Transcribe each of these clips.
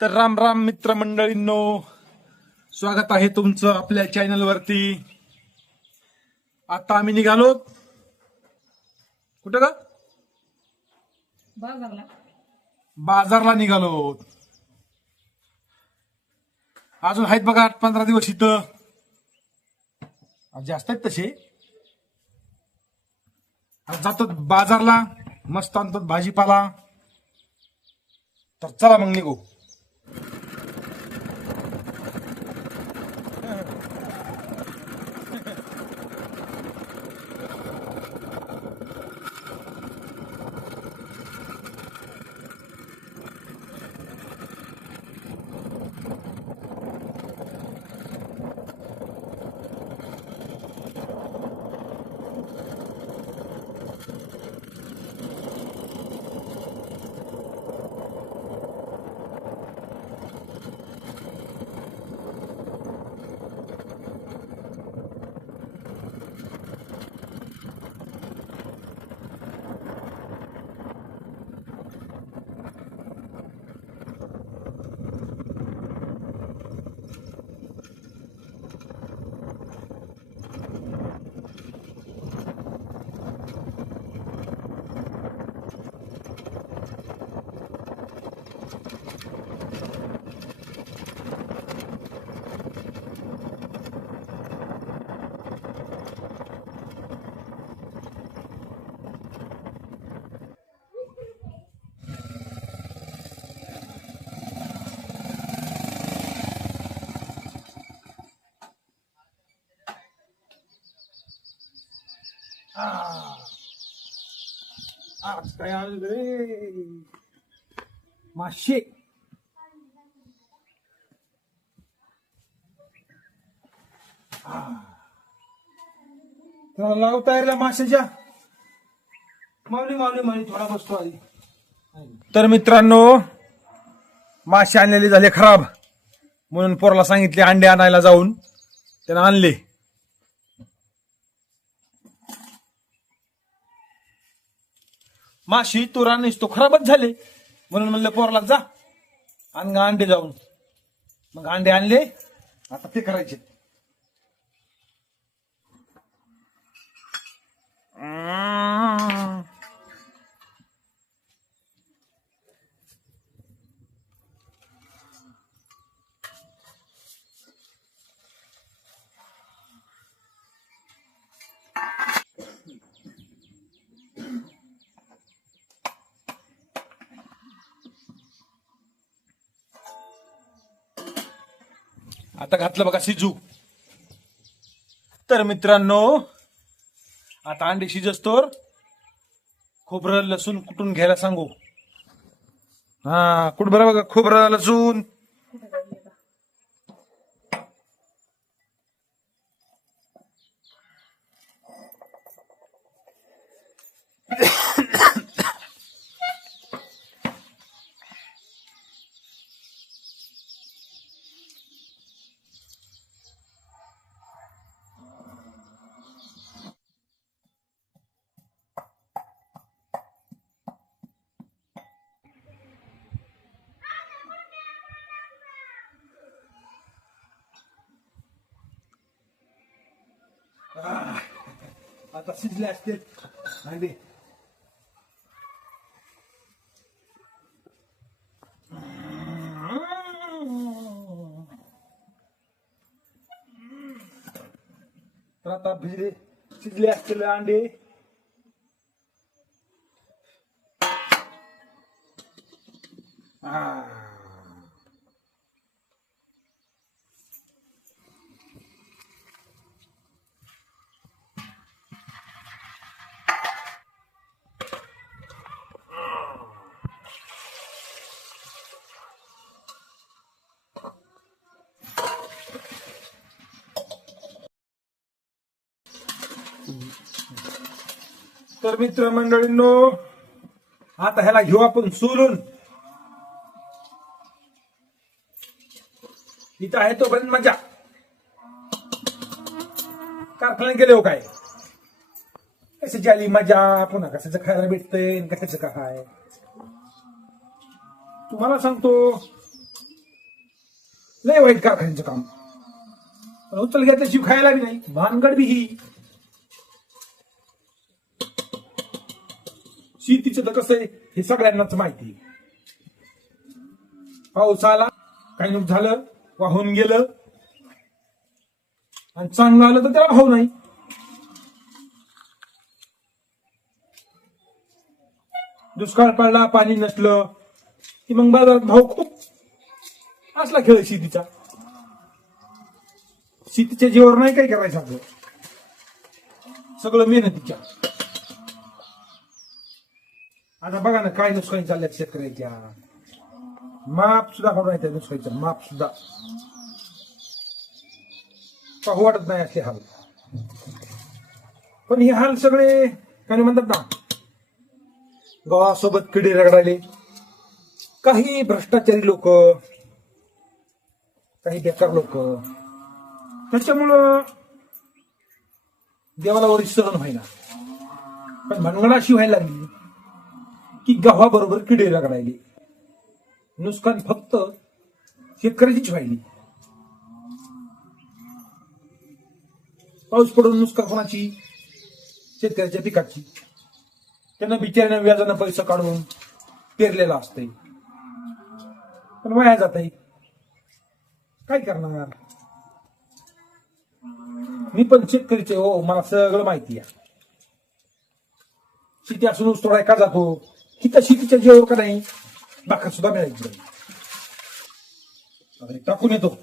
तर राम राम मित्रमंडळींनो, स्वागत आहे तुमचं आपल्या चॅनल वरती। आता आम्ही निघालो कुठं का बाजारला निघालो। अजून आहेत बघा 8-15 दिवस इथं, जास्त आहेत तसे। आज जातात बाजारला, मस्त आणतात भाजीपाला। तर चला मग निघू। आज काय आणलं रे? मासे। लाव तयारीला माशाच्या। माऊली माऊली माऊली थोडा बसतो आधी। तर मित्रांनो, मासे आणलेले झाले खराब, म्हणून पोराला सांगितले अंडे आणायला जाऊन। त्यानं आणले। माशी तुरा तो खराबच झाले, म्हणून म्हणलं पोराला जा आण अंडे जाऊन। मग अंडे आणले, आता ते करायचे। आता घातलं बघा शिजू। तर मित्रांनो, आता अंडे शिजस्तोर खोबरं लसूण कुटून घ्यायला सांगू। कुठ बरं बघा, खोबरं लसूण। आता शिजले असतील अंडे। तर आता शिजले असतील अंडे। तर मित्रमंडळींनो, आता ह्याला घेऊ आपण सोलून। इथं आहे तोपर्यंत मजा। कारखान्यात गेले हो काय, कशाची आली मजा, पुन्हा कशाचं खायला भेटतंय, कशाचं काय तुम्हाला सांगतो। लय वाईट कारखान्याचं काम. पण उचल घेतल्याशिवाय खायला बी नाही, भानगड बी ही. शेतीचं तर कसं आहे हे सगळ्यांनाच माहिती. पाऊस आला, काही नुक झालं, वाहून गेलं, आणि चांगलं आलं तर त्याला भाव नाही. दुष्काळ पडला, पाणी नसलं की मग बाजारात भाव खूप. असला खेळ शेतीचा. शेतीच्या जीवावर नाही काय करायचं आपलं, सगळं मेहनतीच्या. आता बघा ना काय नुकसानी चालल्यात शेतकऱ्याच्या. माप सुद्धा करून नाही त्या नुकसानीचं, माप सुद्धा पाहू वाटत नाही असले हाल. पण हे हाल सगळे काय म्हणतात ना, गावासोबत किडे रगडायले काही भ्रष्टाचारी लोक, काही बेकार लोक. त्याच्यामुळं देवाला वरी सहन व्हायला. पण भानगड अशी व्हायला लागली की गव्हाबरोबर किडे रगडायले. नुकसान फक्त शेतकऱ्याचीच व्हायली. पाऊस पडून नुकसान कोणाची? शेतकऱ्याच्या पिकाची. त्यांना बिचाऱ्यानं व्याजानं पैसे काढून पेरलेला असते, पण वाया जात आहे. काय करणार? मी पण शेतकरीचे हो, मला सगळं माहिती आहे. शेती असून ऊस तोडाय का जातो? तिथं शेतीच्या जीवावर का नाही भाकर सुद्धा मिळायची नाही. टाकून येतो.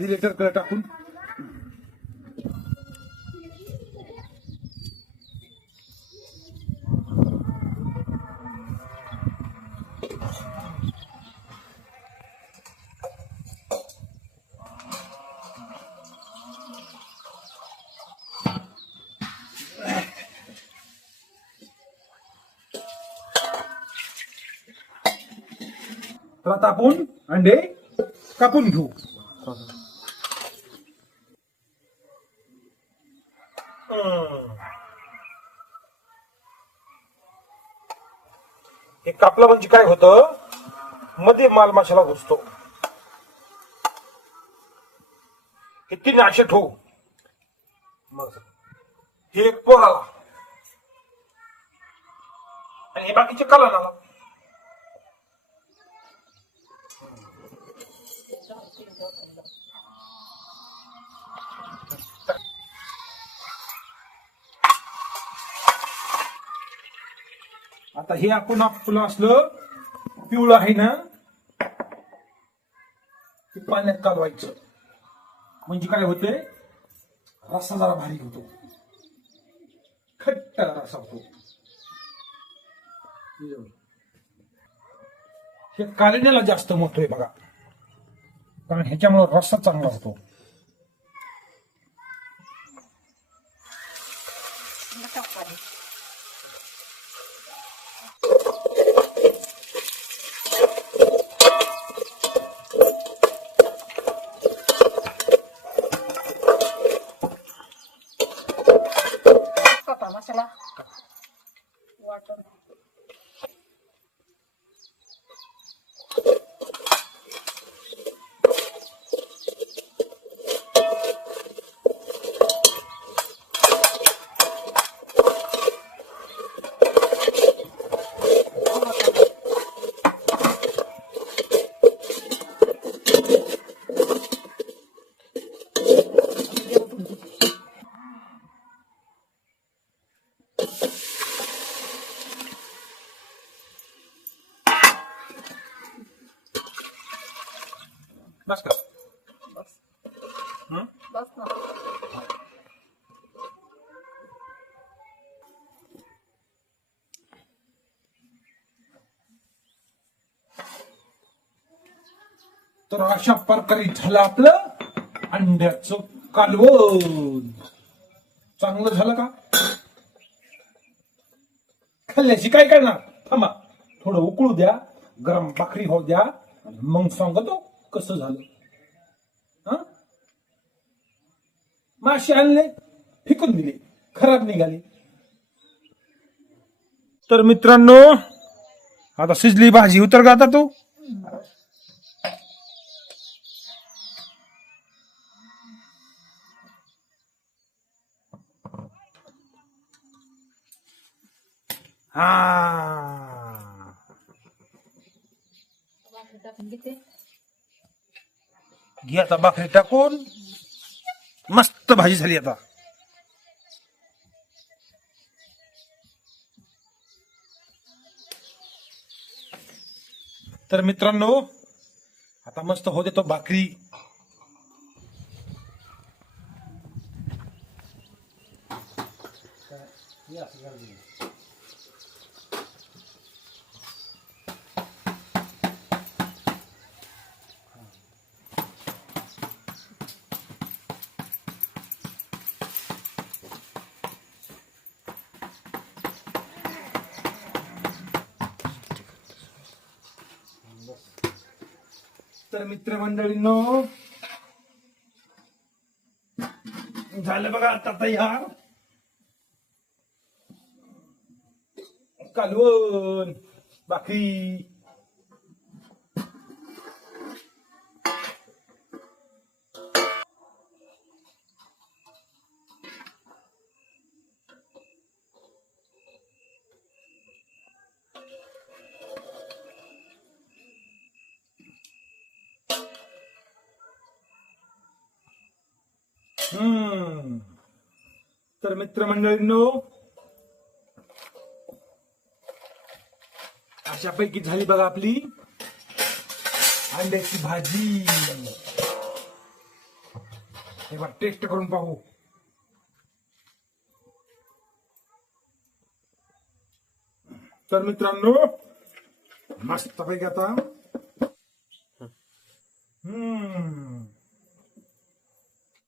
लिटर कडे टाकून तर आता आपण अंडे कापून घेऊ. हे कापलं म्हणजे काय होतं, मध्ये माल माशाला घुसतो. हे तीन असे ठेवू, मग हे एक पोराला आणि हे बाकीचे कालनाला. आता हे आपण आपलं असलं पिवळं आहे ना, ते पाण्यात कालवायचं. म्हणजे काय होते, रस्सा जरा भारी होतो, खट्ट रस्सा होतो. हे कालण्याला जास्त मोठं आहे बघा, कारण ह्याच्यामुळे रस्सा चांगला होतो. मसाला वाटण बस का? बस ना. तर अशा प्रकारे झालं आपलं अंड्याचं कालवण. चांगलं झालं का? खाल्ल्याशी काय करणार? थांबा, थोडं उकळू द्या, गरम भाकरी होऊ द्या, मग सांगतो कसं झालं? हा, मासे आणले, फेकून दिले, खराब निघाले. तर मित्रांनो, आता शिजली भाजी, उतर का आता तू? हा, भाकरी टाकून घेते. घे आता भाकरी टाकून. मस्त भाजी झाली आता. तर मित्रांनो, आता मस्त होते तो भाकरी. तर मित्रमंडळींनो, झालं बघा आता तयार कालवण भाकरी. तर मित्रमंडळींनो, अशापैकी झाली बघा आपली अंड्याची भाजी. हे बघ, टेस्ट करून पाहू. तर मित्रांनो, मस्त पैकी आता